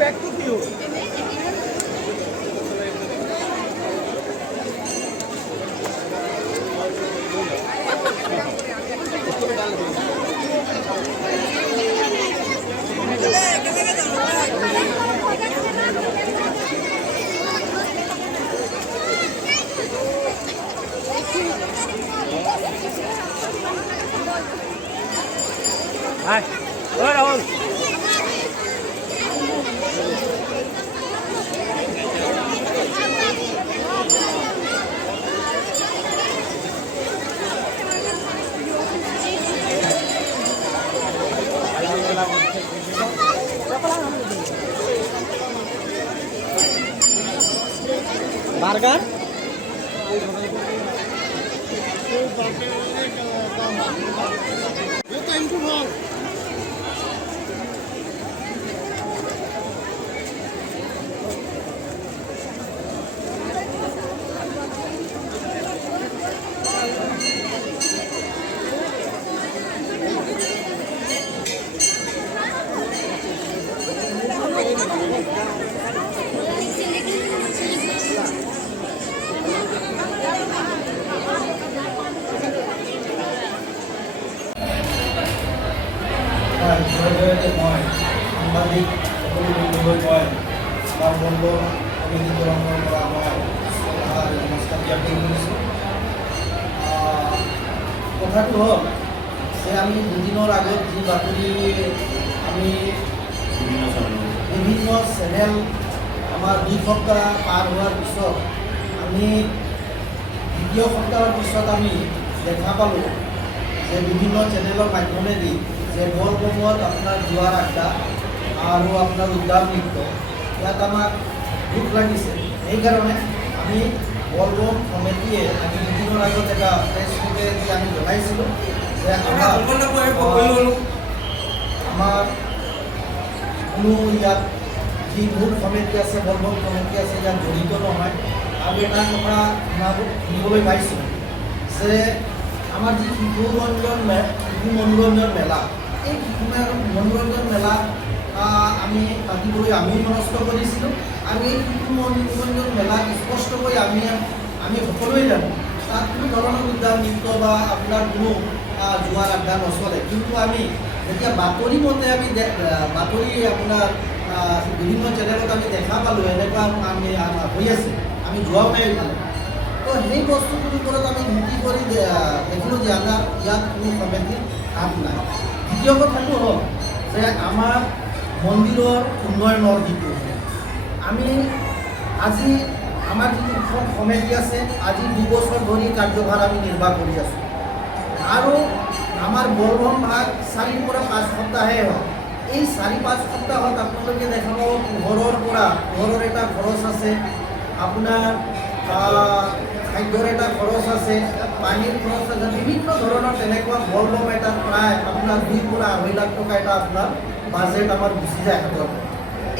Bag to you. Hai, ơi đâu? Burger? মই সাংবাদিক সকলো বন্ধুলৈ মই আমাৰ বন্ধ সমিতি তৰফৰ পৰা মই নমস্কাৰ জ্ঞাপন কৰিছোঁ। কথাটো হ'ল যে আমি দুদিনৰ আগত যি বাতৰি আমি বিভিন্ন চেনেল আমাৰ 2 সপ্তাহ পাৰ হোৱাৰ পিছত আমি দ্বিতীয় সপ্তাহৰ পিছত আমি দেখা পালোঁ যে বিভিন্ন চেনেলৰ মাধ্যমেদি যে বলবমত আপনার জোয়ার আড্ডা আর আপনার উদ্যান নৃত্য ইয়াত আমার দুঃখ লাগিছে। এই কারণে আমি বলবম কমিটিয়ে আমি দুদিনের আগত এটা ফেসবুকে আমি জনাইছিলোঁ যে আমার কোনো ইয়াত যি মূল কমিটি আছে বলবম কমিটি আছে ইয়াত জড়িত নহয়। আৰু এটা কথা শুনিবলৈ পাইছোঁ যে আমাৰ যে শিশু মনোৰঞ্জন মেলা এই মনোৰঞ্জন মেলা আমি পাতিবলৈ আমি মনস্থ কৰিছিলোঁ। আৰু এই শিশু মনোৰঞ্জন মেলা স্পষ্টকৈ আমি সকলোৱে জানো তাত কোনো ধৰণৰ উদ্যান নৃত্য বা আপোনাৰ কোনো জোৱাৰ আড্ডা নচলে। কিন্তু আমি যেতিয়া বাতৰি মতে আমি বাতৰি আপোনাৰ বিভিন্ন চেনেলত আমি দেখা পালোঁ এনেকুৱা আমি হৈ আছে, আমি যোৱাও নাই এইফালে। তো সেই বস্তুটোৰ ওপৰত আমি ভিত্তি কৰি দেখিলোঁ যে আমাৰ ইয়াত কোনো কমিটিৰ কাম নাই। দ্বিতীয় কথাটো হ'ল যে আমাৰ মন্দিৰৰ উন্নয়নৰ যিটো আমি আজি আমাৰ যিটো উৎসৱ কমিটি আছে আজি 2 বছৰ ধৰি কাৰ্যভাৰ আমি নিৰ্বাহ কৰি আছোঁ। আৰু আমাৰ বলবম ভাগ 4 পৰা 5 সপ্তাহে হয়। এই 4-5 সপ্তাহত আপোনালোকে দেখা পাব পোহৰৰ এটা খৰচ আছে, আপোনাৰ খাদ্যৰ এটা খৰচ আছে, পানীৰ খৰচ আছে, বিভিন্ন ধৰণৰ তেনেকুৱা বলবম এটা প্ৰায় আপোনাৰ 2 পৰা 2.5 লাখ টকা এটা আপোনাৰ বাজেট আমাৰ গুচি যায় হাতত।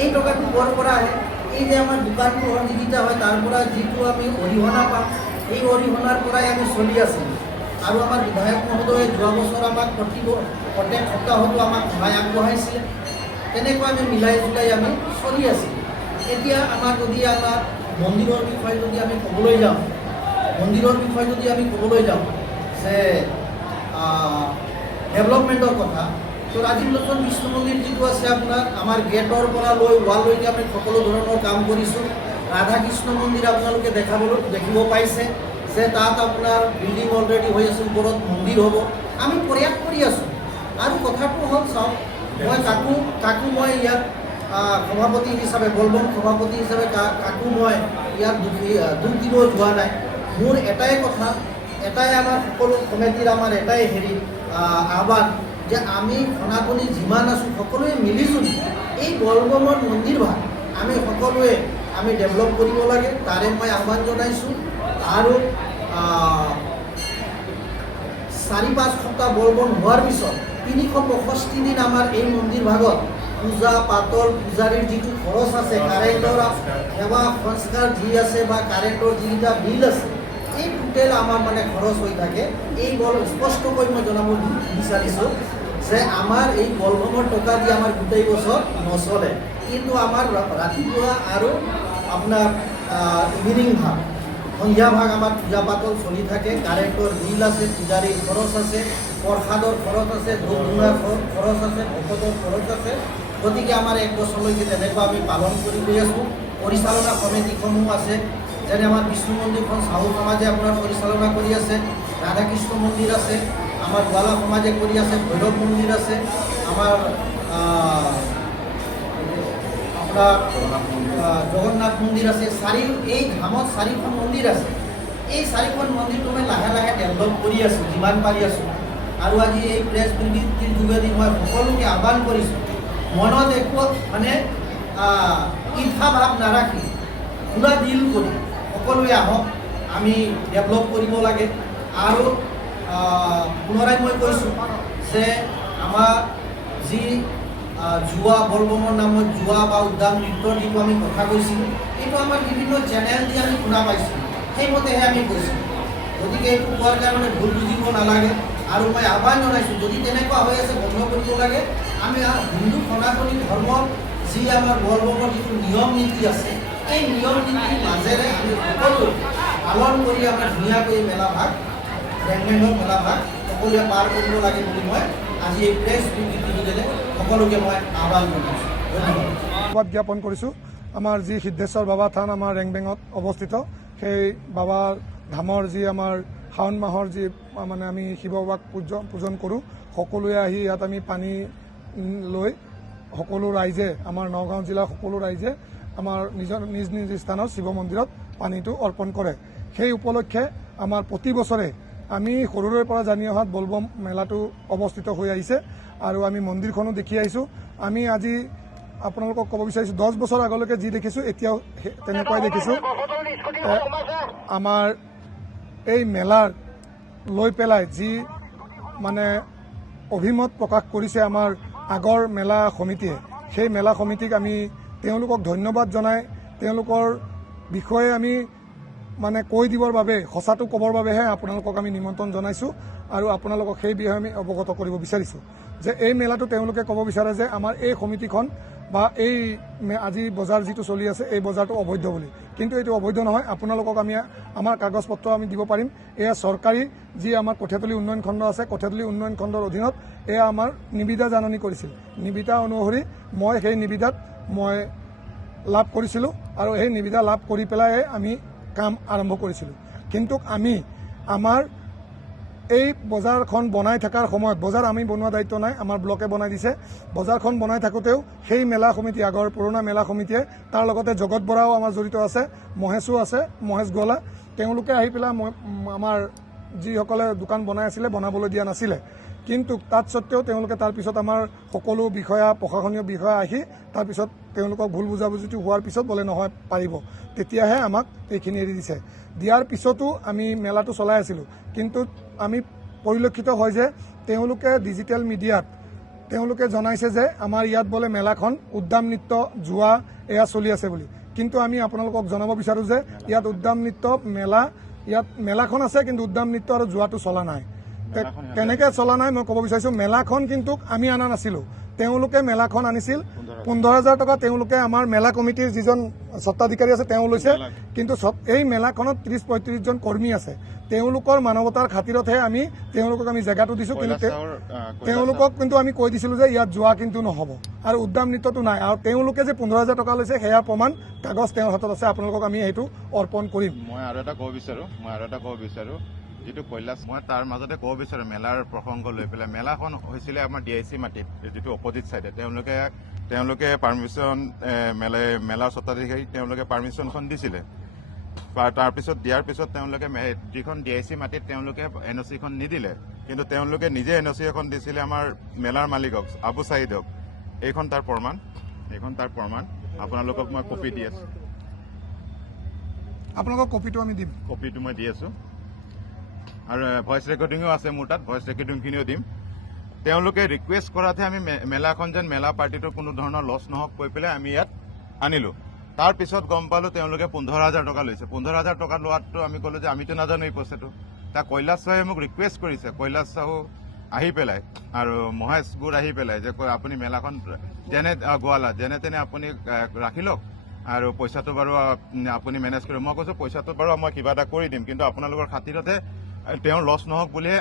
এই টকাটো ক'ৰ পৰা আহে? এই যে আমাৰ দোকান পোহৰ যিকেইটা হয় তাৰ পৰা যিটো আমি অৰিহণা পাম এই অৰিহণাৰ পৰাই আমি চলি আছিলোঁ। আৰু আমাৰ বিধায়ক মহোদয়ে যোৱা বছৰ আমাক প্ৰত্যেক সপ্তাহতো আমাক সহায় আগবঢ়াইছিলে। তেনেকৈ আমি মিলাই জুলাই আমি চলি আছিলোঁ। এতিয়া আমাৰ যদি আমাৰ মন্দিৰৰ বিষয়ে যদি আমি ক'বলৈ যাওঁ যে ডেভেলপমেণ্টৰ কথা, তো ৰাজীৱ লোচন বিষ্ণু মন্দিৰ যিটো আছে আপোনাৰ আমাৰ গেটৰ পৰা লৈ ৱাললৈকে আমি সকলো ধৰণৰ কাম কৰিছোঁ। ৰাধা কৃষ্ণ মন্দিৰ আপোনালোকে দেখিব পাইছে যে তাত আপোনাৰ বিল্ডিং অলৰেডি হৈ আছে, ওপৰত মন্দিৰ হ'ব, আমি প্ৰয়াস কৰি আছোঁ। আৰু কথাটো হ'ল চাওক, মই কাকো মই ইয়াত সভাপতি হিচাপে বলবম সভাপতি হিচাপে কাকো মই ইয়াত দুখ দিব যোৱা নাই। মোৰ এটাই কথা, এটাই আমাৰ সকলো কমিটিৰ আমাৰ এটাই আহ্বান যে আমি খনাখনি যিমান আছোঁ সকলোৱে মিলিজুলি এই বলবমৰ মন্দিৰ ভাগ আমি সকলোৱে আমি ডেভেলপ কৰিব লাগে, তাৰে মই আহ্বান জনাইছোঁ। আৰু 4-5 সপ্তাহ বলবম হোৱাৰ পিছত 365 দিন আমাৰ এই মন্দিৰ ভাগত পূজা পাতল পূজাৰীৰ যিটো খৰচ আছে, কাৰেণ্টৰ সেৱা সংস্কাৰ যি আছে বা কাৰেণ্টৰ যিকেইটা বিল আছে এই টোটেল আমাৰ মানে খৰচ হৈ থাকে। এই স্পষ্টকৈ মই জনাব বিচাৰিছোঁ যে আমাৰ এই বলভমৰ টকা দি আমাৰ গোটেই বছৰ নচলে, কিন্তু আমাৰ ৰাতিপুৱা আৰু আপোনাৰ ইভিনিং ভাগ সন্ধিয়া ভাগ আমাৰ পূজা পাতল চলি থাকে। কাৰেণ্টৰ বিল আছে, পূজাৰীৰ খৰচ আছে, প্ৰসাদৰ খৰচ আছে, ধূপ ধূনাৰ খৰচ আছে, ঔষধৰ খৰচ আছে। গতিকে আমাৰ এক বছৰলৈকে তেনেকুৱা আমি পালন কৰি গৈ আছোঁ। পৰিচালনা সমিতিসমূহ আছে, যেনে আমাৰ বিষ্ণু মন্দিৰখন চাহু সমাজে আপোনাৰ পৰিচালনা কৰি আছে, ৰাধাকৃষ্ণ মন্দিৰ আছে, আমাৰ গোৱালা সমাজে কৰি আছে, ভৈৰৱ মন্দিৰ আছে, আমাৰ আপোনাৰ জগন্নাথ মন্দিৰ আছে। এই ধামত 4খন মন্দিৰ আছে। এই 4খন মন্দিৰটো মই লাহে লাহে ডেভেলপ কৰি আছোঁ, যিমান পাৰি আছোঁ। আৰু আজি এই প্ৰেছ বিবৃতিৰ যোগেদি মই সকলোকে আহ্বান কৰিছোঁ, মনত একো মানে ঈৰ্ষা ভাৱ নাৰাখি খোলা দিল কৰি সকলোৱে আহক, আমি ডেভেলপ কৰিব লাগে। আৰু পুনৰাই মই কৈছোঁ যে আমাৰ যি জুৱা বলবমৰ নামত জুৱা বা উদ্যান নৃত্যৰ যিটো আমি কথা কৈছিলোঁ, এইটো আমাৰ বিভিন্ন চেনেল দি আমি শুনা পাইছিলোঁ, সেইমতেহে আমি কৈছিলোঁ। গতিকে এইটো কোৱাৰ কাৰণে ভুল বুজিব নালাগে। আৰু মই আহ্বান জনাইছোঁ, যদি তেনেকুৱা হৈ আছে বন্ধ কৰিব লাগে। আমি হিন্দু সনাতনী ধৰ্মৰ যি আমাৰ বলবমৰ যিটো নিয়ম নীতি আছে, এই নিয়ম নীতিৰ মাজেৰে আমি সকলো পালন কৰি আমাৰ ধুনীয়াকৈ মেলা ভাগ ৰেংমেঙৰ মেলা ভাগ সকলোৱে পাৰ কৰিব লাগে বুলি মই আজি এই প্ৰেছ বিবৃতিৰ যোগেৰে সকলোকে মই আহ্বান জনাইছোঁ। ধন্যবাদ জ্ঞাপন কৰিছোঁ। আমাৰ যি সিদ্ধেশ্বৰ বাবা থান আমাৰ ৰেংবেঙত অৱস্থিত, সেই বাবা ধামৰ যি আমাৰ শাওণ মাহৰ যি মানে আমি শিৱ বাবাক পূজন কৰোঁ, সকলোৱে আহি ইয়াত আমি পানী লৈ সকলো ৰাইজে, আমাৰ নগাঁও জিলাৰ সকলো ৰাইজে আমাৰ নিজ নিজ স্থানৰ শিৱ মন্দিৰত পানীটো অৰ্পণ কৰে। সেই উপলক্ষে আমাৰ প্ৰতি বছৰে আমি সৰুৰে পৰা জানি অহাত বলবম মেলাটো অৱস্থিত হৈ আহিছে আৰু আমি মন্দিৰখনো দেখি আহিছোঁ। আমি আজি আপোনালোকক ক'ব বিচাৰিছোঁ, 10 বছৰ আগলৈকে যি দেখিছোঁ এতিয়াও তেনেকুৱাই দেখিছোঁ। আমাৰ এই মেলাৰ লৈ পেলাই যি মানে অভিমত প্ৰকাশ কৰিছে আমাৰ আগৰ মেলা সমিতিয়ে, সেই মেলা সমিতিক আমি তেওঁলোকক ধন্যবাদ জনাই তেওঁলোকৰ বিষয়ে আমি মানে কৈ দিবৰ বাবে, সঁচাটো ক'বৰ বাবেহে আপোনালোকক আমি নিমন্ত্ৰণ জনাইছোঁ আৰু আপোনালোকক সেই বিষয়ে আমি অৱগত কৰিব বিচাৰিছোঁ যে এই মেলাটো তেওঁলোকে ক'ব বিচাৰে যে আমাৰ এই সমিতিখন বা এই আজি বজাৰ যিটো চলি আছে এই বজাৰটো অবৈধ বুলি, কিন্তু এইটো অবৈধ নহয়। আপোনালোকক আমি আমাৰ কাগজ পত্ৰ আমি দিব পাৰিম। এয়া চৰকাৰী যি আমাৰ কঠীয়াতলী উন্নয়ন খণ্ড আছে, কঠীয়াতলী উন্নয়ন খণ্ডৰ অধীনত এয়া আমাৰ নিবিদা জাননী কৰিছিল। নিবিদা অনুসৰি মই সেই নিবিদাত মই লাভ কৰিছিলোঁ আৰু সেই নিবিদা লাভ কৰি পেলাই আমি কাম আৰম্ভ কৰিছিলোঁ। কিন্তু আমি আমাৰ এই বজাৰখন বনাই থকাৰ সময়ত, বজাৰ আমি বনোৱা দায়িত্ব নাই, আমাৰ ব্লকে বনাই দিছে। বজাৰখন বনাই থাকোঁতেও সেই মেলা সমিতি, আগৰ পুৰণা মেলা সমিতিয়ে, তাৰ লগতে জগত বৰাও আমাৰ জড়িত আছে, মহেশো আছে, মহেশ গোৱালা, তেওঁলোকে আহি পেলাই আমাৰ যিসকলে দোকান বনাই আছিলে বনাবলৈ দিয়া নাছিলে। কিন্তু তাত সত্ত্বেও তেওঁলোকে তাৰপিছত আমাৰ সকলো বিষয়া, প্ৰশাসনীয় বিষয়া আহি তাৰপিছত তেওঁলোকক ভুল বুজাবুজিটো হোৱাৰ পিছত বোলে নহয় পাৰিব, তেতিয়াহে আমাক এইখিনি এৰি দিছে। দিয়াৰ পিছতো আমি মেলাটো চলাই আছিলোঁ, কিন্তু আমি পৰিলক্ষিত হয় যে তেওঁলোকে ডিজিটেল মিডিয়াত তেওঁলোকে জনাইছে যে আমাৰ ইয়াত বোলে মেলাখন উদ্যাম নৃত্য, জুৱা এয়া চলি আছে বুলি। কিন্তু আমি আপোনালোকক জনাব বিচাৰোঁ যে ইয়াত উদ্যাম নৃত্য মেলা, ইয়াত মেলাখন আছে কিন্তু উদ্যাম নৃত্য আৰু জুৱাটো চলা নাই। কেনেকৈ চলা নাই মই ক'ব বিচাৰিছোঁ, মেলাখন কিন্তু আমি অনা নাছিলোঁ, তেওঁলোকে মেলাখন আনিছিল। 15,000 টকা তেওঁলোকে আমাৰ মেলা কমিটিৰ যিজন স্বত্বাধিকাৰী আছে তেওঁ লৈছে, কিন্তু এই মেলাখনত 30-35 জন কৰ্মী আছে। তেওঁলোকৰ মানৱতাৰ খাতিৰতহে আমি তেওঁলোকক আমি জেগাটো দিছোঁ, কিন্তু তেওঁলোকক কিন্তু আমি কৈ দিছিলোঁ যে ইয়াত যোৱা কিন্তু নহ'ব আৰু উদ্যাম নৃত্যটো নাই। আৰু তেওঁলোকে যে 15,000 টকা লৈছে সেয়া প্ৰমাণ কাগজ তেওঁৰ হাতত আছে, আপোনালোকক আমি সেইটো অৰ্পণ কৰিম। মই আৰু এটা ক'ব বিচাৰোঁ যিটো কৈলাশ, মই তাৰ মাজতে ক'ব বিচাৰোঁ মেলাৰ প্ৰসংগ লৈ পেলাই। মেলাখন হৈছিলে আমাৰ DIC মাটিত, যিটো অপজিট চাইডে। তেওঁলোকে পাৰ্মিশ্যন, মেলাৰ স্বত্বাধিকাৰী তেওঁলোকে পাৰ্মিশ্যনখন দিছিলে। তাৰপিছত দিয়াৰ পিছত তেওঁলোকে যিখন DIC মাটিত তেওঁলোকে NOC খন নিদিলে, কিন্তু তেওঁলোকে নিজে NOC এখন দিছিলে আমাৰ মেলাৰ মালিকক, আবু চাহিদক। এইখন তাৰ প্ৰমাণ, আপোনালোকক মই কপি দি আছোঁ। আপোনালোকক কপিটো আমি দিম, কপিটো মই দি আছোঁ আৰু ভইচ ৰেকৰ্ডিঙো আছে মোৰ তাত, ভইচ ৰেকৰ্ডিংখিনিও দিম। তেওঁলোকে ৰিকুৱেষ্ট কৰাতহে আমি মেলাখন যেন মেলা পাৰ্টিটোৰ কোনো ধৰণৰ লছ নহওক কৈ পেলাই আমি ইয়াত আনিলোঁ। তাৰপিছত গম পালোঁ তেওঁলোকে 15,000 টকা লৈছে। 15,000 টকা লোৱাটো আমি ক'লোঁ যে আমিতো নাজানো এই পইচাটো। কৈলাশ চাহে মোক ৰিকুৱেষ্ট কৰিছে, কৈলাশ চাহু আহি পেলাই আৰু মহেশবোৰ আহি পেলাই যে কয় আপুনি মেলাখন গোৱালা যেনে তেনে আপুনি ৰাখি লওক আৰু পইচাটো বাৰু আপুনি মেনেজ কৰিব। মই কৈছোঁ পইচাটো বাৰু মই কিবা এটা কৰি দিম, কিন্তু আপোনালোকৰ খাতিৰতে তেওঁৰ লছ নহওক বুলিহে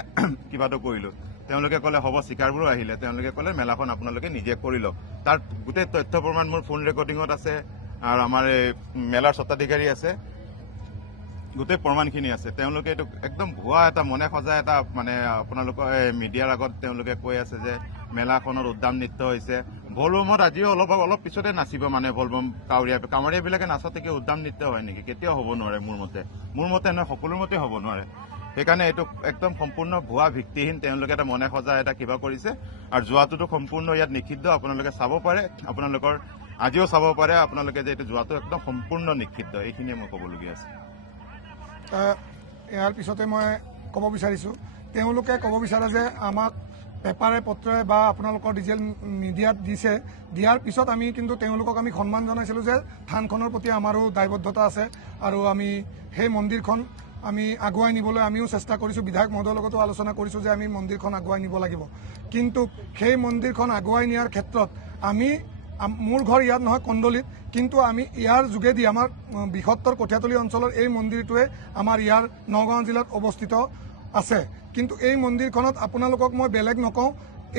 কিবাটো কৰিলোঁ। তেওঁলোকে ক'লে হ'ব, চিকাৰবোৰো আহিলে, তেওঁলোকে ক'লে মেলাখন আপোনালোকে নিজে কৰি লওক। তাৰ গোটেই তথ্য প্ৰমাণ মোৰ ফোন ৰেকৰ্ডিঙত আছে আৰু আমাৰ এই মেলাৰ স্বত্বাধিকাৰী আছে, গোটেই প্ৰমাণখিনি আছে। তেওঁলোকে এইটো একদম ভুৱা এটা মনে সজা এটা মানে আপোনালোকৰ মিডিয়াৰ আগত তেওঁলোকে কৈ আছে যে মেলাখনত উদ্যান নৃত্য হৈছে। ভলবমত আজিও অলপ পিছতে নাচিব মানে ভলবম কাউৰীয়াবিলাকে নাচাতে কি উদ্যান নৃত্য হয় নেকি? কেতিয়াও হ'ব নোৱাৰে মোৰ মতে নহয়, সকলোৰ মতে হ'ব নোৱাৰে। সেইকাৰণে এইটো একদম সম্পূৰ্ণ ভুৱা ভিত্তিহীন তেওঁলোকে এটা মনে সজা এটা কিবা কৰিছে আৰু যোৱাটোতো সম্পূৰ্ণ ইয়াত নিষিদ্ধ। আপোনালোকে চাব পাৰে, আপোনালোকৰ আজিও চাব পাৰে আপোনালোকে যে এইটো যোৱাটো একদম সম্পূৰ্ণ নিষিদ্ধ। এইখিনিয়ে মই ক'বলগীয়া আছে। ইয়াৰ পিছতে মই ক'ব বিচাৰিছোঁ, তেওঁলোকে ক'ব বিচাৰে যে আমাক পেপাৰে পত্ৰই বা আপোনালোকৰ ডিজিটেল মিডিয়াত দিয়াৰ পিছত আমি কিন্তু তেওঁলোকক আমি সন্মান জনাইছিলোঁ যে থানখনৰ প্ৰতি আমাৰো দায়বদ্ধতা আছে আৰু আমি সেই মন্দিৰখন আমি আগুৱাই নিবলৈ আমিও চেষ্টা কৰিছোঁ। বিধায়ক মহোদয়ৰ লগতো আলোচনা কৰিছোঁ যে আমি মন্দিৰখন আগুৱাই নিব লাগিব, কিন্তু সেই মন্দিৰখন আগুৱাই নিয়াৰ ক্ষেত্ৰত মোৰ ঘৰ ইয়াত নহয় কন্দলিত, কিন্তু আমি ইয়াৰ যোগেদি আমাৰ বৃহত্তৰ কঠীয়াতলী অঞ্চলৰ এই মন্দিৰটোৱে আমাৰ ইয়াৰ নগাঁও জিলাত অৱস্থিত আছে। কিন্তু এই মন্দিৰখনত আপোনালোকক মই বেলেগ নকওঁ,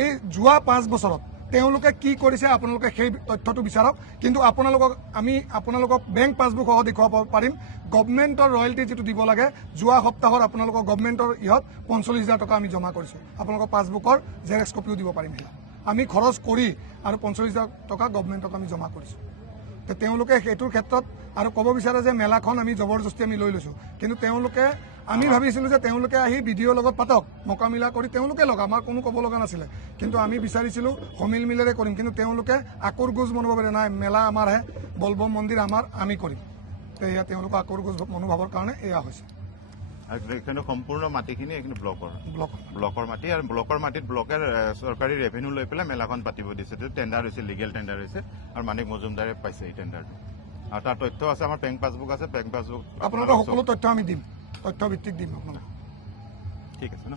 এই যোৱা 5 বছৰত তেওঁলোকে কি কৰিছে আপোনালোকে সেই তথ্যটো বিচাৰক। কিন্তু আপোনালোকক বেংক পাছবুক সহ দেখুৱাব পাৰিম। গভমেণ্টৰ ৰয়েলটি যিটো দিব লাগে, যোৱা সপ্তাহত আপোনালোকৰ গভমেণ্টৰ 45,000 টকা আমি জমা কৰিছোঁ। আপোনালোকৰ পাছবুকৰ জেৰক্স কপিও দিব পাৰিম। আমি খৰচ কৰি আৰু 45,000 টকা গভমেণ্টক আমি জমা কৰিছোঁ। তেওঁলোকে সেইটোৰ ক্ষেত্ৰত আৰু ক'ব বিচাৰে যে মেলাখন আমি জবৰদস্তি আমি লৈ লৈছোঁ, কিন্তু আমি ভাবিছিলোঁ যে তেওঁলোকে আহি বিডিঅ'ৰ লগত পাতক, মোকামিলা কৰি তেওঁলোকে লওক, আমাৰ কোনো ক'ব লগা নাছিলে। কিন্তু আমি বিচাৰিছিলোঁ সমিল মিলেৰে কৰিম, কিন্তু তেওঁলোকে আকুৰ গোজ মনোভাৱেৰে নাই, মেলা আমাৰহে, বলবম মন্দিৰ আমাৰ, আমি কৰিম। এয়া তেওঁলোকৰ আকুৰ গোজ মনোভাৱৰ কাৰণে এয়া হৈছে। এইখিনি সম্পূৰ্ণ মাটিখিনি এইখিনি ব্লকৰ মাটি আৰু ব্লকৰ মাটিত ব্লকৰ চৰকাৰী ৰেভিনিউ লৈ পেলাই মেলাখন পাতিব দিছে। টেণ্ডাৰ হৈছে, লিগেল টেণ্ডাৰ হৈছে আৰু মানিক মজুমদাৰে পাইছে এই টেণ্ডাৰটো। আৰু তাৰ তথ্য আছে, আমাৰ বেংক পাছবুক আছে, বেংক পাছবুক আপোনালোকৰ সকলো তথ্য আমি দিম, তথ্য ভিত্তিক দিম আপোনালোকক। ঠিক আছে ন।